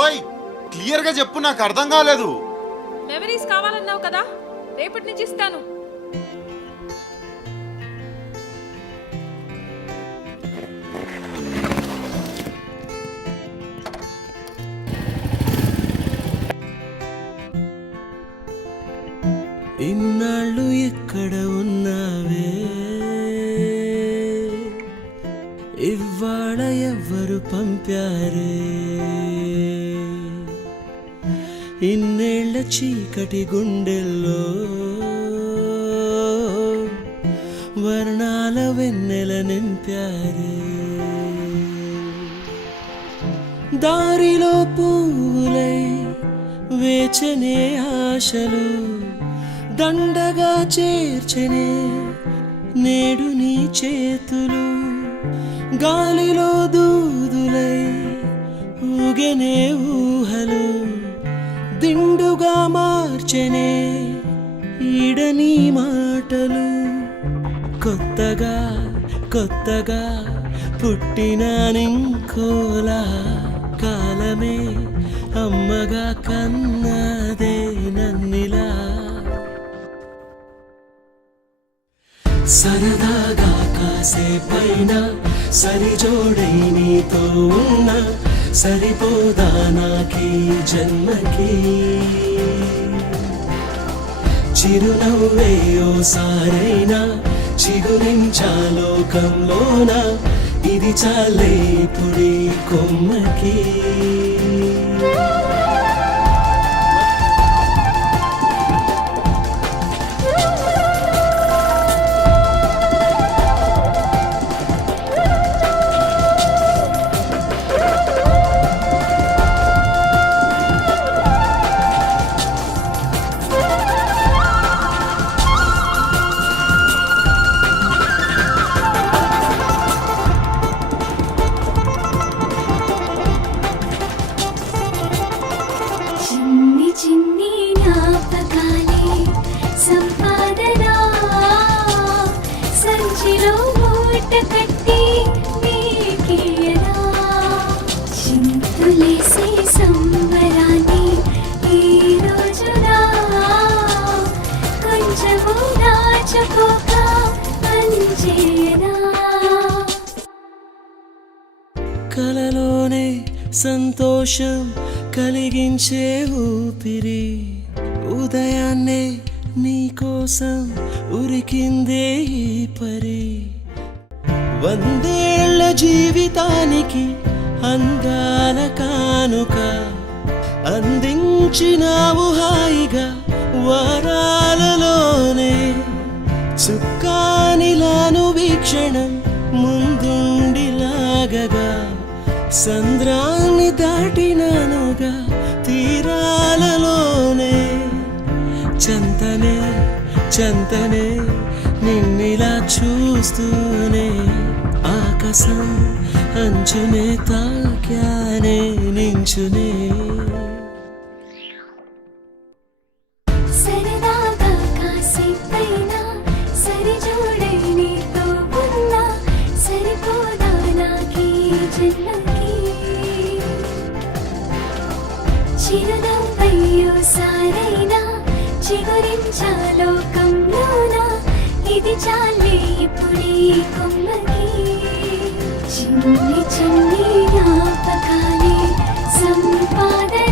ఓయ్ క్లియర్ గా చెప్పు, నాకు అర్థం కాలేదు. మెమరీస్ కావాలన్నావు కదా, రేపటి నుంచి ఇస్తాను. ఇన్నాళ్ళు ఎక్కడ ఉన్నావే, ఇవాళ ఎవ్వరు పంపారే, ఇన్నేళ్ల చీకటి గుండెల్లో వర్ణాల వెన్నెల నింపారే, దారిలో పువ్వులై వేచనే ఆశలు దండగా చేర్చనే నేడు నీ చేతులు, గాలిలో దూదులై ఊగనే ఊహలు దిండుగా మార్చనే ఈడని మాటలు, కొత్తగా కొత్తగా పుట్టిన నింకోలా కాలమే అమ్మగా కన్నదే నన్నిలా, సరదాగా కాసేపైన సరిజోడై నీతో ఉన్న సరిపోదా నాకీ జన్మకి, చిరునవ్వే ఓసారైనా చిగురించా లోకంలోన, ఇది చాలే పుడి కొమ్మకి. కలలోనే సంతోషం కలిగించే ఊపిరి, ఉదయాన్నే నీకోసం ఉరికిందే ఈ పరి, వందేళ్ల జీవితానికి అందాల కానుక అందించినావు హాయిగా వరాలలోనే, చుక్కానిలాను వీక్షణం ముందుండిలాగగా సంద్రాన్ని దాటినానుగా తీరాలలోనే, చంతనే చంతనే నిన్నిలా చూస్తూనే ఆకాశం అంచునే తాక్యానే నించునే, సరదాగా కాసేపైనా సరిజోడై నీతో ఉన్నా సరిపోదా నాకీ జన్మకి, చిరునవ్వయ్యో సారైనా చిగురించా లోకంలోన, ఇది చాలే ఇప్పుడీ కొమ్మకి, చిన్ని చిన్ని జ్ఞాపకాలే సంపాదన